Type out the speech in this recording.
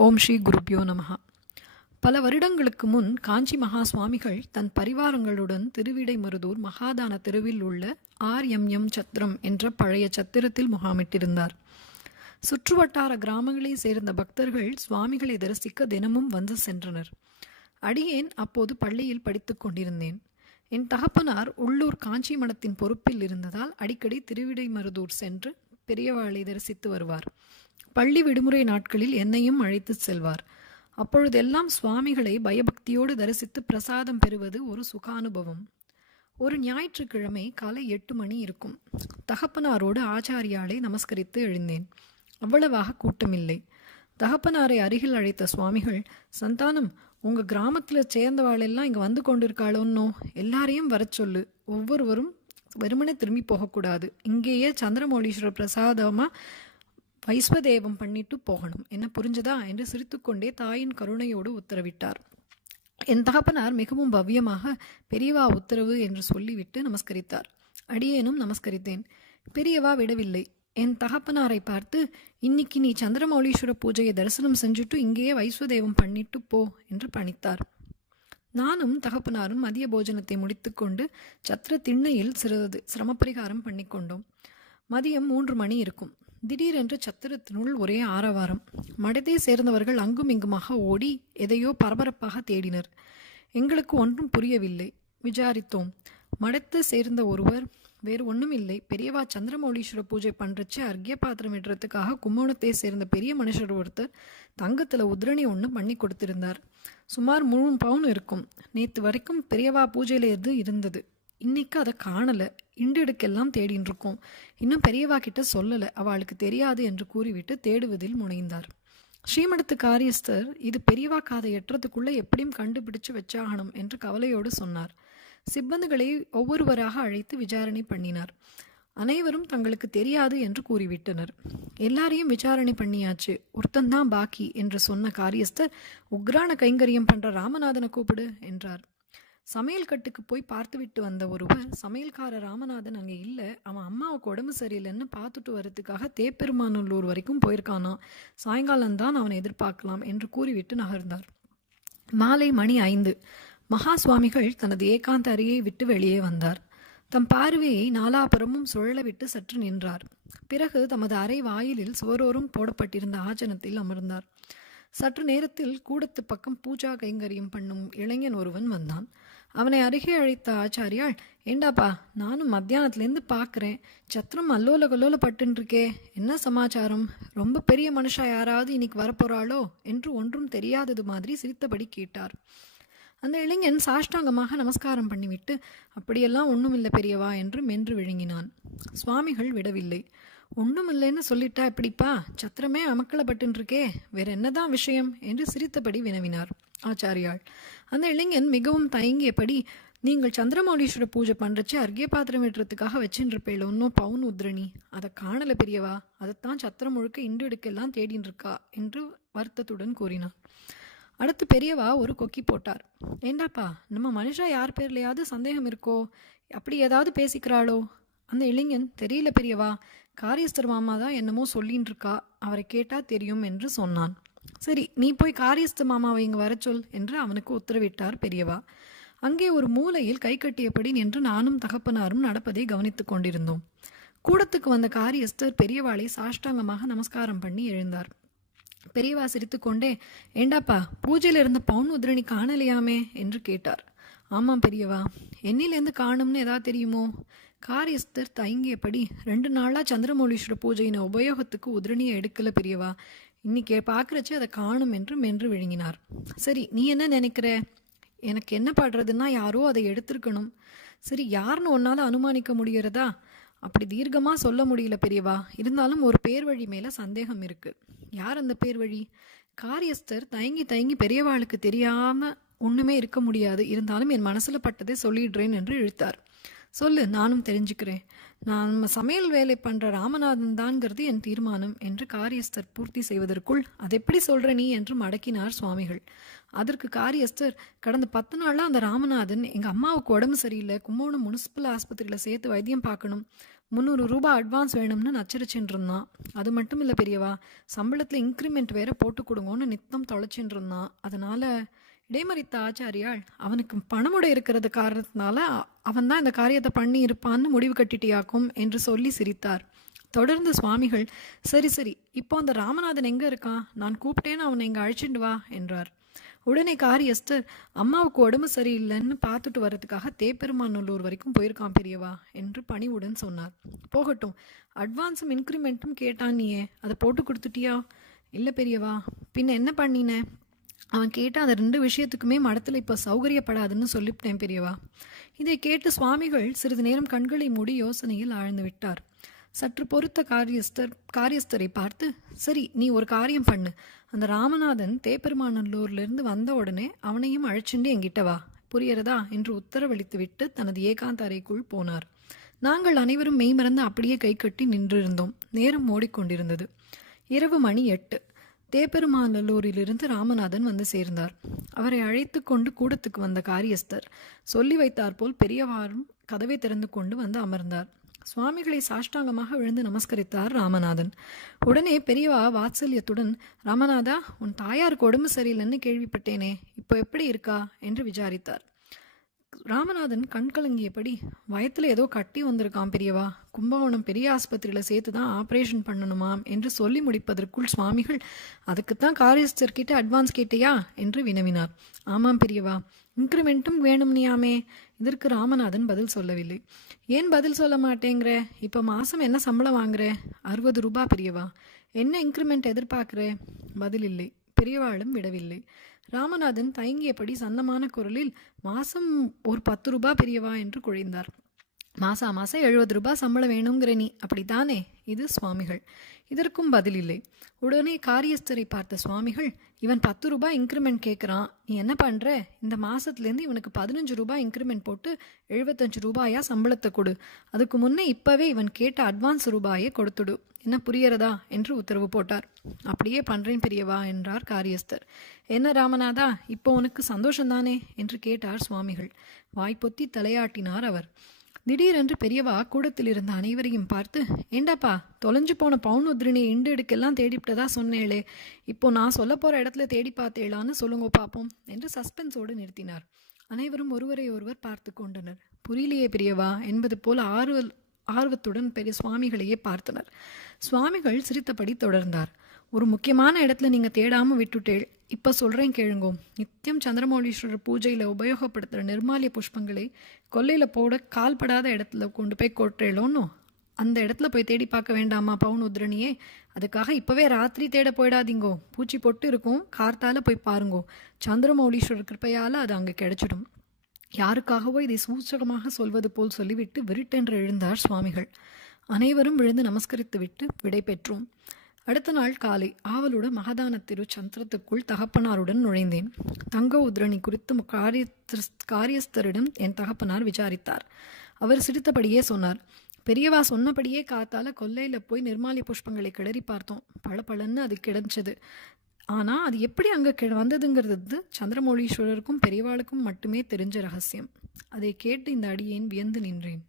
ஓம் ஸ்ரீ குருப்யோ நமஹ. பல வருடங்களுக்கு முன் காஞ்சி மகா சுவாமிகள் தன் பரிவாரங்களுடன் திருவிடைமருதூர் மகாதான தெருவில் உள்ள ஆர்எம்எம் சத்திரம் என்ற பழைய சத்திரத்தில் முகாமிட்டிருந்தார். சுற்றுவட்டார கிராமங்களை சேர்ந்த பக்தர்கள் சுவாமிகளை தரிசிக்க தினமும் வந்து சென்றனர். அடியேன் அப்போது பள்ளியில் படித்துக் கொண்டிருந்தேன். என் தகப்பனார் உள்ளூர் காஞ்சி மடத்தின் பொறுப்பில் இருந்ததால் அடிக்கடி திருவிடைமருதூர் சென்று பெரியவாளை தரிசித்து வருவார். பள்ளி விடுமுறை நாட்களில் என்னையும் அழைத்து செல்வார். அப்பொழுதெல்லாம் சுவாமிகளை பயபக்தியோடு தரிசித்து பிரசாதம் பெறுவது ஒரு சுகானுபவம். ஒரு ஞாயிற்றுக்கிழமை காலை 8 மணி இருக்கும். தகப்பனாரோடு ஆச்சாரியாலை நமஸ்கரித்து எழுந்தேன். அவ்வளவாக கூட்டமில்லை. தகப்பனாரை அருகில் அழைத்த சுவாமிகள், சந்தானம், உங்க கிராமத்துல சேர்ந்தவாளெல்லாம் இங்க வந்து கொண்டிருக்காளோன்னோ, எல்லாரையும் வர சொல்லு. ஒவ்வொருவரும் வெறுமனே திரும்பி போகக்கூடாது. இங்கேயே சந்திரமௌலீஸ்வரர் பிரசாதமா வைஸ்வதேவம் பண்ணிட்டு போகணும். என்ன புரிஞ்சதா என்று சிரித்துக்கொண்டே தாயின் கருணையோடு உத்தரவிட்டார். என் தகப்பனார் மிகவும் பவ்யமாக பெரியவா உத்தரவு என்று சொல்லிவிட்டு நமஸ்கரித்தார். அடியேனும் நமஸ்கரித்தேன். பெரியவா விடவில்லை. என் தகப்பனாரை பார்த்து, இன்னைக்கு நீ சந்திரமௌலீஸ்வர பூஜையை தரிசனம் செஞ்சுட்டு இங்கேயே வைஸ்வதேவம் பண்ணிட்டு போ என்று பணித்தார். நானும் தகப்பனாரும் மதிய போஜனத்தை முடித்துக்கொண்டு சத்திர திண்ணையில் சிறிது சிரமப்பரிகாரம் பண்ணிக்கொண்டோம். மதியம் 3 மணி இருக்கும். திடீரென்று சத்திரத்தினுள் ஒரே ஆரவாரம். மடத்தை சேர்ந்தவர்கள் அங்கும் இங்குமாக ஓடி எதையோ பரபரப்பாக தேடினர். எங்களுக்கு ஒன்றும் புரியவில்லை. விசாரித்தோம். மடத்தை சேர்ந்த ஒருவர், வேறு ஒன்றும் இல்லை, பெரியவா சந்திரமௌலீஸ்வர பூஜை பண்றச்சு அர்க்கிய பாத்திரம் இடுறதுக்காக கும்போணத்தை சேர்ந்த பெரிய மனுஷர் ஒருத்தர் தங்கத்தில் உதிரணி ஒன்று பண்ணி கொடுத்திருந்தார். சுமார் 3 பவுன் இருக்கும். நேற்று வரைக்கும் பெரியவா பூஜையில இருந்தது. இன்னைக்கு அதை காணலை. இண்டெடுக்கெல்லாம் தேடின்னு இருக்கோம். இன்னும் பெரியவா கிட்ட சொல்லலை, அவளுக்கு தெரியாது என்று கூறிவிட்டு தேடுவதில் முனைந்தார். ஸ்ரீமடத்து காரியஸ்தர் இது பெரியவா காதை எட்டுறதுக்குள்ள எப்படியும் கண்டுபிடிச்சு வச்சாகணும் என்று கவலையோடு சொன்னார். சிப்பந்துகளை ஒவ்வொருவராக அழைத்து விசாரணை பண்ணினார். அனைவரும் தங்களுக்கு தெரியாது என்று கூறிவிட்டனர். எல்லாரையும் விசாரணை பண்ணியாச்சு, ஒருத்தந்தான் பாக்கி என்று சொன்ன காரியஸ்தர், உக்ரான கைங்கரியம் பண்ற ராமநாதனை கூப்பிடு என்றார். சமையல் கட்டுக்கு போய் பார்த்துவிட்டு வந்த ஒருவர், சமையல்கார ராமநாதன் அங்கே இல்லை, அவன் அம்மாவுக்கு உடம்பு சரியில்லைன்னு பார்த்துட்டு வரதுக்காக தேப்பெருமாநல்லூர் வரைக்கும் போயிருக்கானா, சாயங்காலம்தான் அவனை எதிர்பார்க்கலாம் என்று கூறிவிட்டு நகர்ந்தார். மாலை மணி 5. மகா சுவாமிகள் தனது ஏகாந்த அறையை விட்டு வெளியே வந்தார். தம் பார்வையை நாலாபுரமும் சுழல விட்டு சற்று நின்றார். பிறகு தமது அறை வாயிலில் சுவரோரும் போடப்பட்டிருந்த ஆசனத்தில் அமர்ந்தார். சற்று நேரத்தில் கூடத்து பக்கம் பூஜா கைங்கரியம் பண்ணும் இளைஞன் ஒருவன் வந்தான். அவனை அருகே அழைத்த ஆச்சாரியால், ஏண்டாப்பா, நானும் மத்தியானத்துலேருந்து பார்க்குறேன், சத்திரம் அல்லோல கல்லோல பட்டுருக்கே, என்ன சமாச்சாரம்? ரொம்ப பெரிய மனுஷா யாராவது இன்னைக்கு வரப்போறாளோ என்று ஒன்றும் தெரியாதது மாதிரி சிரித்தபடி கேட்டார். அந்த இளைஞன் சாஷ்டாங்கமாக நமஸ்காரம் பண்ணிவிட்டு, அப்படியெல்லாம் ஒன்றுமில்லை பெரியவா என்று மென்று விழுங்கினான். சுவாமிகள் விடவில்லை. ஒன்றும் இல்லைன்னு சொல்லிட்டா எப்படிப்பா, சத்திரமே அமக்கலப்பட்டுருக்கே, வேற என்னதான் விஷயம் என்று சிரித்தபடி வினவினார் ஆச்சாரியாள். அந்த இளைஞன் மிகவும் தயங்கியபடி, நீங்கள் சந்திரமௌலீஸ்வர பூஜை பண்றச்சு அர்க்கிய பாத்திரம் விடுறதுக்காக வச்சுருப்பேல ஒன்னும் பவுன் உத்ரணி, அதை காணல பெரியவா, அதைத்தான் சத்திரம் முழுக்க இண்டெடுக்கெல்லாம் தேடின்னு இருக்கா என்று வருத்தத்துடன் கூறினார். அடுத்து பெரியவா ஒரு கொக்கி போட்டார். ஏண்டாப்பா, நம்ம மனுஷா யார் பேர்லையாவது சந்தேகம் இருக்கோ, அப்படி ஏதாவது பேசிக்கிறாளோ? அந்த இளைஞன், தெரியல பெரியவா, காரியஸ்தர் மாமா தான் என்னமோ சொல்லின்னு இருக்கா, அவரை கேட்டா தெரியும் என்று சொன்னான். சரி, நீ போய் காரியஸ்தர் மாமாவை இங்கு வர சொல் என்று அவனுக்கு உத்தரவிட்டார் பெரியவா. அங்கே ஒரு மூலையில் கை கட்டியபடி நின்று நானும் தகப்பனாரும் நடப்பதை கவனித்துக் கொண்டிருந்தோம். கூடத்துக்கு வந்த காரியஸ்தர் பெரியவாளை சாஷ்டாங்கமாக நமஸ்காரம் பண்ணி எழுந்தார். பெரியவா சிரித்துக்கொண்டே, ஏண்டாப்பா, பூஜையில இருந்த பவுன் உதிரணி காணலையாமே என்று கேட்டார். ஆமாம் பெரியவா, என்னிலேருந்து காணும்னு ஏதாவது தெரியுமோ? காரியஸ்தர் தயங்கியபடி, 2 நாளா சந்திரமௌலீஸ்வர பூஜையின் உபயோகத்துக்கு உதிரணியை எடுக்கல பெரியவா, இன்னைக்கு பார்க்கறச்சு அதை காணும் என்று மென்று விழுங்கினார். சரி, நீ என்ன நினைக்கிற? எனக்கு என்ன பாடுறதுன்னா, யாரோ அதை எடுத்திருக்கணும். சரி, யாருன்னு ஒன்னால அனுமானிக்க முடிகிறதா? அப்படி தீர்க்கமா சொல்ல முடியல பெரியவா, இருந்தாலும் ஒரு பேர் வழி மேல சந்தேகம் இருக்கு. யார் அந்த பேர் வழி? காரியஸ்தர் தயங்கி தயங்கி பெரியவாளுக்கு தெரியாம ஒண்ணுமே இருக்க முடியாது, இருந்தாலும் என் மனசுல பட்டதை சொல்லிடுறேன் என்று இழுத்தார். சொல்லு, நானும் தெரிஞ்சுக்கிறேன். நான் சமையல் வேலை பண்ற ராமநாதன் தான்ங்கிறது என் தீர்மானம் என்று காரியஸ்தர் பூர்த்தி செய்வதற்குள், அதெப்படி சொல்ற நீ என்று மடக்கினார் சுவாமிகள். அதற்கு காரியஸ்தர், கடந்த 10 நாளா அந்த ராமநாதன் எங்க அம்மாவுக்கு உடம்பு சரியில்லை, கும்போணம் முனிசிபல் ஆஸ்பத்திரியில சேர்த்து வைத்தியம் பார்க்கணும், ₹300 அட்வான்ஸ் வேணும்னு நச்சரிச்சுட்டு இருந்தான். அது மட்டும் இல்லை பெரியவா, சம்பளத்தில் இன்க்ரிமெண்ட் வேற போட்டு கொடுங்கன்னு நித்தம் தொலைச்சின்னு இருந்தான். அதனால இடைமறித்த ஆச்சாரியால் அவனுக்கு பணமுடை இருக்கிறது காரணத்தினால அவன் தான் இந்த காரியத்தை பண்ணி இருப்பான்னு முடிவு கட்டிட்டியாக்கும் என்று சொல்லி சிரித்தார். தொடர்ந்து சுவாமிகள், சரி சரி, இப்போ அந்த ராமநாதன் எங்கே இருக்கான்? நான் கூப்பிட்டேன்னு அவனை இங்கே அழைச்சிட்டு வா என்றார். உடனே காரியஸ்தர், அம்மாவுக்கு உடம்பு சரியில்லைன்னு பார்த்துட்டு வர்றதுக்காக தேப்பெருமாநல்லூர் வரைக்கும் போயிருக்கான் பெரியவா என்று பணிவுடன் சொன்னார். போகட்டும், அட்வான்ஸும் இன்க்ரிமெண்ட்டும் கேட்டான் நீயே, அதை போட்டு கொடுத்துட்டியா? இல்லை பெரியவா. பின்ன என்ன பண்ணின? அவன் கேட்டால் அந்த 2 விஷயத்துக்குமே மடத்தில் இப்போ சௌகரியப்படாதுன்னு சொல்லிவிட்டேன் பெரியவா. இதை கேட்டு சுவாமிகள் சிறிது நேரம் கண்களை மூடி யோசனையில் ஆழ்ந்து விட்டார். சற்று பொறுத்த காரியஸ்தரை பார்த்து, சரி, நீ ஒரு காரியம் பண்ணு. அந்த ராமநாதன் தேப்பெருமாநல்லூர்லேருந்து வந்த உடனே அவனையும் அழைச்சிண்டு என்கிட்ட வா, புரியறதா என்று உத்தரவளித்து விட்டு தனது ஏகாந்த அறைக்குள் போனார். நாங்கள் அனைவரும் மெய்மறந்து அப்படியே கை கட்டி நின்றிருந்தோம். நேரம் ஓடிக்கொண்டிருந்தது. இரவு மணி 8. தேப்பெருமாநல்லூரிலிருந்து ராமநாதன் வந்து சேர்ந்தார். அவரை அழைத்து கொண்டு கூடத்துக்கு வந்த காரியஸ்தர் சொல்லி வைத்தாற்போல் பெரியவாரும் கதவை திறந்து கொண்டு வந்து அமர்ந்தார். சுவாமிகளை சாஷ்டாங்கமாக விழுந்து நமஸ்கரித்தார் ராமநாதன். உடனே பெரியவா வாத்சல்யத்துடன், ராமநாதா, உன் தாயாருக்கு உடம்பு சரியில்லைன்னு கேள்விப்பட்டேனே, இப்போ எப்படி இருக்கா என்று விசாரித்தார். ராமநாதன் கண் கலங்கியபடி, வயத்தில் ஏதோ கட்டி வந்திருக்கான் பெரியவா, கும்பகோணம் பெரிய ஆஸ்பத்திரியில் சேர்த்து தான் ஆப்ரேஷன் பண்ணணுமாம் என்று சொல்லி முடிப்பதற்குள் சுவாமிகள், அதுக்குத்தான் காரியஸ்தர்கிட்ட அட்வான்ஸ் கேட்டியா என்று வினவினார். ஆமாம் பெரியவா, இன்க்ரிமெண்ட்டும் வேணும்னியாமே. இதற்கு ராமநாதன் பதில் சொல்லவில்லை. ஏன் பதில் சொல்ல மாட்டேங்கிற? இப்போ மாதம் என்ன சம்பளம் வாங்குற? ₹60 பெரியவா. என்ன இன்க்ரிமெண்ட் எதிர்பார்க்குற? பதில் இல்லை. பெரியவாளும் விடவில்லை. ராமநாதன் தயங்கியபடி சன்னமான குரலில், மாதம் ஒரு ₹10 பெரியவா என்று குழைந்தார். மாதம் ₹70 சம்பளம் வேணுங்கிற நீ, அப்படித்தானே? இது சுவாமிகள். இதற்கும் பதில் இல்லை. உடனே காரியஸ்தரை பார்த்த சுவாமிகள், இவன் ₹10 இன்க்ரிமெண்ட் கேட்குறான், நீ என்ன பண்ணுற? இந்த மாதத்துலேருந்து இவனுக்கு ₹15 இன்க்ரிமெண்ட் போட்டு ₹75 சம்பளத்தை கொடு. அதுக்கு முன்னே இப்போவே இவன் கேட்ட அட்வான்ஸ் ரூபாயை கொடுத்துடு. என்ன புரியறதா என்று உத்தரவு போட்டார். அப்படியே பண்ணுறேன் பெரியவா என்றார் காரியஸ்தர். என்ன ராமநாதா, இப்போ உனக்கு சந்தோஷந்தானே என்று கேட்டார் சுவாமிகள். வாய்ப்பொத்தி தலையாட்டினார் அவர். திடீரென்று பெரியவா கூடத்தில் இருந்த அனைவரையும் பார்த்து, ஏண்டாப்பா, தொலைஞ்சு போன பவுன் உத்ரினியை இண்டு எடுக்கெல்லாம் தேடிவிட்டதா சொன்னேளே, இப்போ நான் சொல்ல போகிற இடத்துல தேடி பார்த்தேளான்னு சொல்லுங்க பார்ப்போம் என்று சஸ்பென்ஸோடு நிறுத்தினார். அனைவரும் ஒருவரை ஒருவர் பார்த்து கொண்டனர். புரியலையே பெரியவா என்பது போல் ஆர்வத்துடன் பெரிய சுவாமிகளையே பார்த்தனர். சுவாமிகள் சிரித்தபடி தொடர்ந்தார். ஒரு முக்கியமான இடத்துல நீங்கள் தேடாமல் விட்டுட்டேள். இப்போ சொல்கிறேன் கேளுங்கோ. நித்தியம் சந்திரமௌலீஸ்வரர் பூஜையில் உபயோகப்படுத்துகிற நிர்மாலிய புஷ்பங்களை கொல்லையில் போட கால்படாத இடத்துல கொண்டு போய் கொட்டுறேளோன்னு, அந்த இடத்துல போய் தேடி பார்க்க வேண்டாமா பவுன் உத்ரணியே? அதுக்காக இப்போவே ராத்திரி தேட போயிடாதீங்கோ. பூச்சி பொட்டு இருக்கும், கார்த்தால போய் பாருங்கோ. சந்திரமௌலீஸ்வரர் கிருப்பையால் அது அங்கே கிடைச்சிடும். யாருக்காகவோ இதை சூச்சகமாக சொல்வது போல் சொல்லிவிட்டு விருட்டென்று எழுந்தார் சுவாமிகள். அனைவரும் விழுந்து நமஸ்கரித்து விட்டு விடை பெற்றோம். அடுத்த நாள் காலை ஆவலுடன் மகாதான திரு சந்திரத்துக்குள் தகப்பனாருடன் நுழைந்தேன். தங்க உத்ரணி குறித்து காரியஸ்தரிடம் என் தகப்பனார் விசாரித்தார். அவர் சிரித்தபடியே சொன்னார், பெரியவா சொன்னபடியே காத்தால கொல்லையில் போய் நிர்மாலிய புஷ்பங்களை கிளறி பார்த்தோம். பளபளன்னு அது கிடைச்சது. ஆனால் அது எப்படி அங்கே வந்ததுங்கிறது சந்திரமௌலீஸ்வரருக்கும் பெரியவாளுக்கும் மட்டுமே தெரிஞ்ச ரகசியம். அதை கேட்டு இந்த அடியேன் வியந்து நின்றேன்.